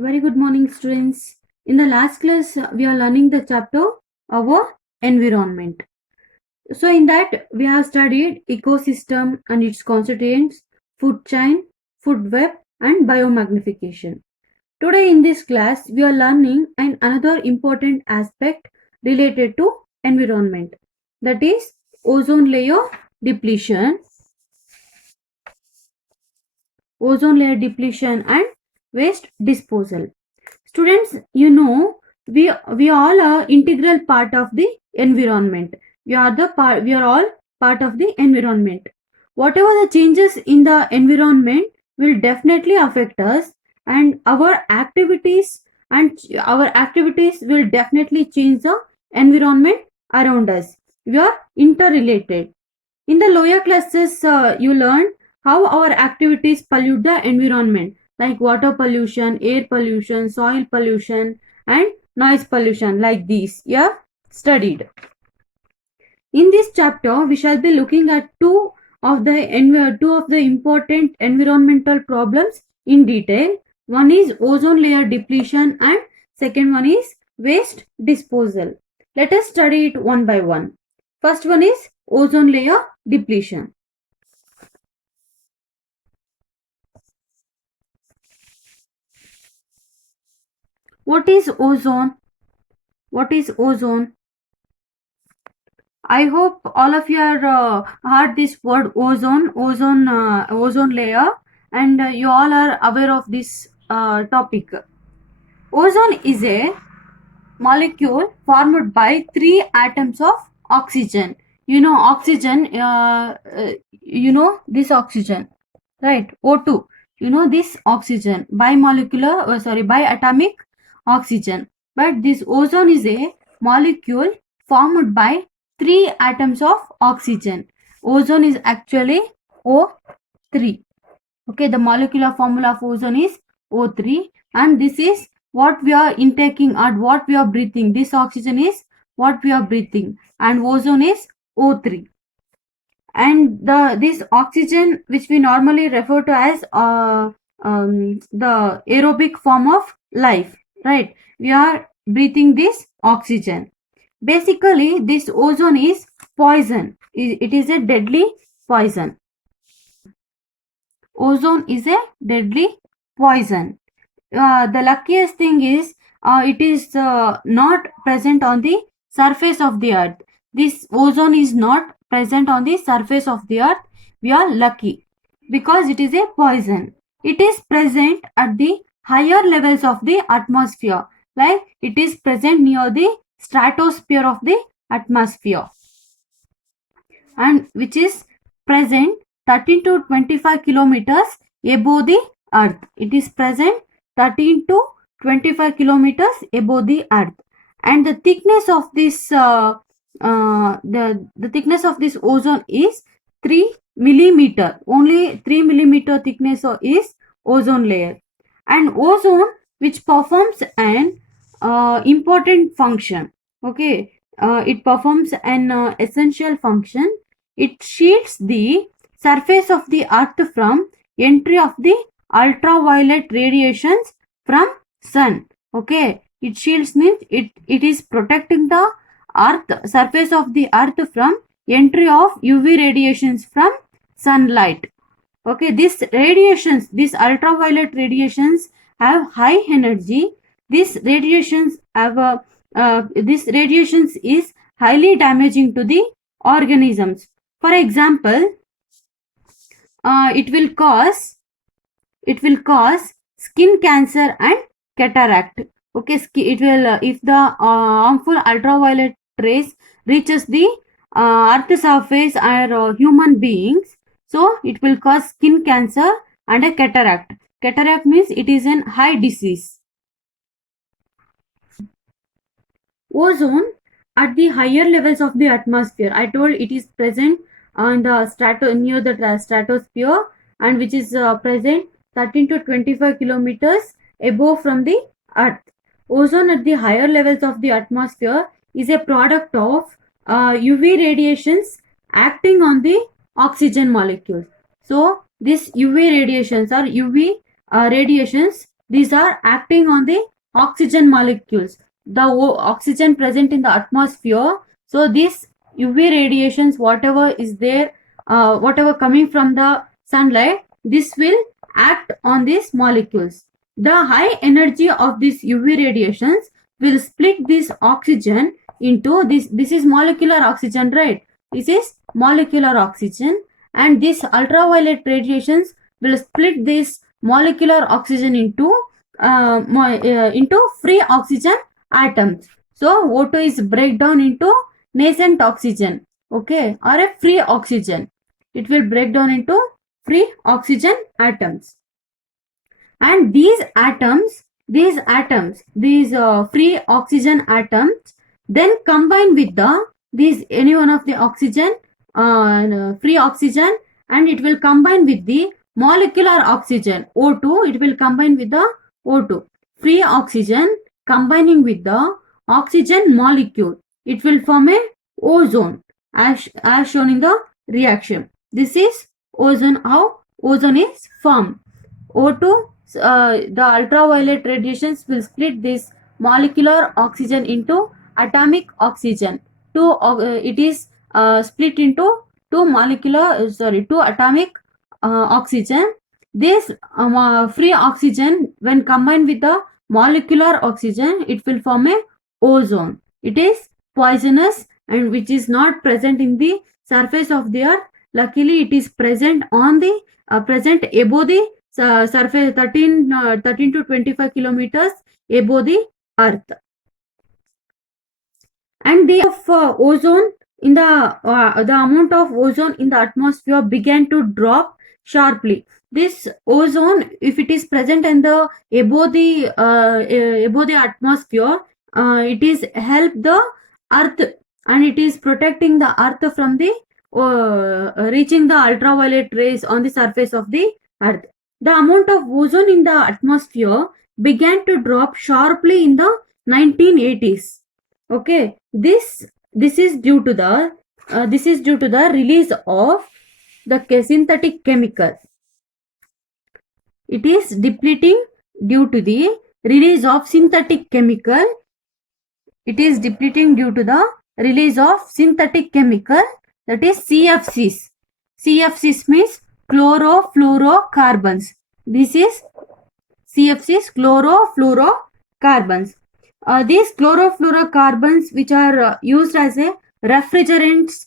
Very good morning, students. In the last class, we are learning the chapter our environment. So, in that, we have studied ecosystem and its constituents, food chain, food web, and biomagnification. Today, in this class, we are learning another important aspect related to environment, that is ozone layer depletion, and waste disposal. Students, we all are integral part of the environment. We are all part of the environment. Whatever the changes in the environment will definitely affect us, and our activities will definitely change the environment around us. We are interrelated. In the lower classes, you learn how our activities pollute the environment, like water pollution, air pollution, soil pollution, and noise pollution, like these. Yeah, studied. In this chapter, we shall be looking at two of the important environmental problems in detail. One is ozone layer depletion, and second one is waste disposal. Let us study it one by one. First one is ozone layer depletion. What is ozone? What is ozone? I hope all of you are heard this word ozone layer, and you all are aware of this topic. Ozone is a molecule formed by three atoms of oxygen. You know oxygen. You know this oxygen, right? O2. You know this oxygen, biatomic oxygen. But this ozone is a molecule formed by three atoms of oxygen. Ozone is actually O3. Okay, the molecular formula of ozone is O3, and this is what we are intaking and what we are breathing. This oxygen is what we are breathing, and ozone is O3. And this oxygen, which we normally refer to as the aerobic form of life, right? We are breathing this oxygen. Basically, this ozone is poison. It is a deadly poison. Ozone is a deadly poison. The luckiest thing is it is not present on the surface of the earth. This ozone is not present on the surface of the earth. We are lucky because it is a poison. It is present at the higher levels of the atmosphere, like it is present near the stratosphere of the atmosphere, and which is present 13 to 25 kilometers above the earth. It is present 13 to 25 kilometers above the earth, and the thickness of this the thickness of this ozone is 3 millimeter. Only 3 millimeter thickness is ozone layer. And ozone, which performs an important function. Okay, it performs an essential function. It shields the surface of the earth from entry of the ultraviolet radiations from sun. Okay, it shields means it is protecting the earth surface of the earth from entry of UV radiations from sunlight. Okay, these ultraviolet radiations have high energy. This radiations is highly damaging to the organisms. For example, it will cause skin cancer and cataract. Okay, it will if the harmful ultraviolet rays reaches the earth surface or human beings, so it will cause skin cancer and a cataract. Cataract means it is an eye disease. Ozone at the higher levels of the atmosphere, I told it is present on the near the stratosphere, and which is present 13 to 25 kilometers above from the earth. Ozone at the higher levels of the atmosphere is a product of UV radiations acting on the oxygen molecules. So this UV radiations or UV radiations These are acting on the oxygen molecules, the oxygen present in the atmosphere. So these UV radiations, whatever is there, whatever coming from the sunlight, this will act on these molecules. The high energy of these UV radiations will split this oxygen into this is molecular oxygen, right? This is molecular oxygen, and this ultraviolet radiations will split this molecular oxygen into free oxygen atoms. So O2 is breakdown into nascent oxygen, okay, or a free oxygen. It will break down into free oxygen atoms, and these free oxygen atoms then combine with these any one of the oxygen, free oxygen, and it will combine with the molecular oxygen O2. It will combine with the O2 free oxygen combining with the oxygen molecule. It will form a ozone as shown in the reaction. This is ozone, how ozone is formed. O2, the ultraviolet radiations will split this molecular oxygen into atomic oxygen. It is split into two atomic oxygen. This free oxygen, when combined with the molecular oxygen, it will form a ozone. It is poisonous and which is not present in the surface of the earth. Luckily, it is present on the present above the surface 13 to 25 kilometers above the earth. And the ozone in the amount of ozone in the atmosphere began to drop sharply. This ozone, if it is present in the above the atmosphere, it is help the earth, and it is protecting the earth from the reaching the ultraviolet rays on the surface of the earth. The amount of ozone in the atmosphere began to drop sharply in the 1980s. Okay, this is due to the release of the synthetic chemical. It is depleting due to the release of synthetic chemical. It is depleting due to the release of synthetic chemical, that is CFCs. CFCs means chlorofluorocarbons. This is CFCs, chlorofluorocarbons. These chlorofluorocarbons, which are used as a refrigerants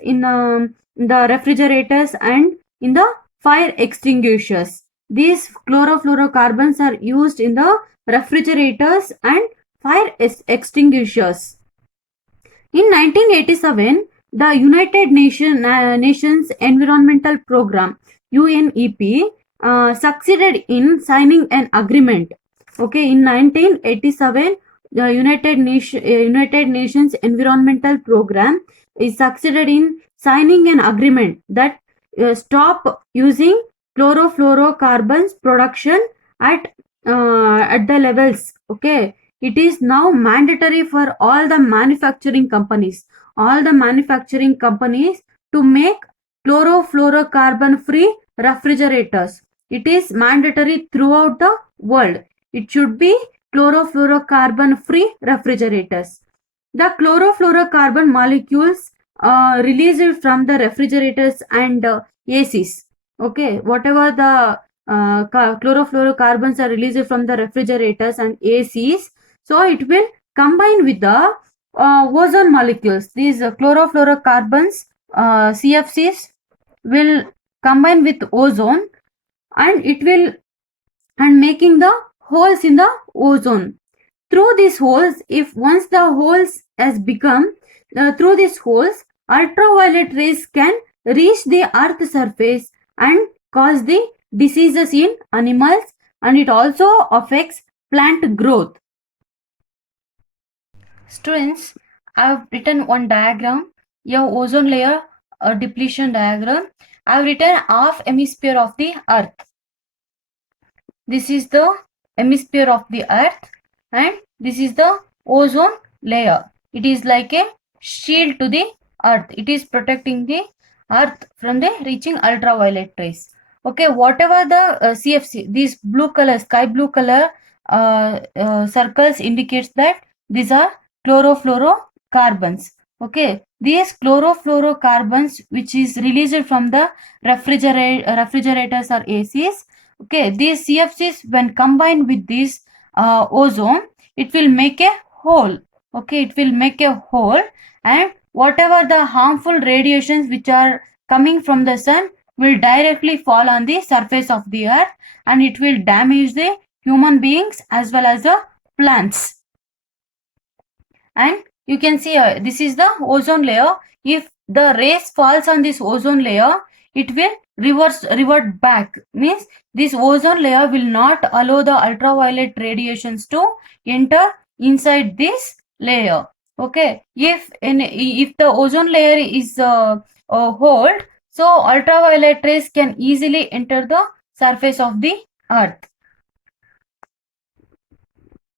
in the refrigerators and in the fire extinguishers. These chlorofluorocarbons are used in the refrigerators and fire extinguishers. In 1987, the United Nations Environmental Program (UNEP) succeeded in signing an agreement. Okay, in 1987, the United Nations Environmental Program is succeeded in signing an agreement that stop using chlorofluorocarbons production at the levels. Okay, it is now mandatory for all the manufacturing companies to make chlorofluorocarbon free refrigerators. It is mandatory throughout the world. It should be chlorofluorocarbon free refrigerators. The chlorofluorocarbon molecules released from the refrigerators and ACs. Okay, whatever the chlorofluorocarbons are released from the refrigerators and ACs, so it will combine with the ozone molecules. These chlorofluorocarbons, CFCs, will combine with ozone, and it will making the holes in the ozone. Through these holes, if once the holes has become through these holes, ultraviolet rays can reach the earth surface and cause the diseases in animals, and it also affects plant growth. Students, I have written one diagram, a ozone layer depletion diagram. I have written half hemisphere of the earth. This is the hemisphere of the earth, and this is the ozone layer. It is like a shield to the earth. It is protecting the earth from the reaching ultraviolet rays. Okay, whatever the CFC, these blue color, sky blue color circles indicates that these are chlorofluorocarbons. Okay, these chlorofluorocarbons which is released from the refrigerators or ACs. Okay, these CFCs when combined with this ozone, it will make a hole. Okay, it will make a hole, and whatever the harmful radiations which are coming from the sun will directly fall on the surface of the earth, and it will damage the human beings as well as the plants. And you can see this is the ozone layer. If the rays falls on this ozone layer, it will revert back, means this ozone layer will not allow the ultraviolet radiations to enter inside this layer. Okay, if the ozone layer is hold, so ultraviolet rays can easily enter the surface of the earth.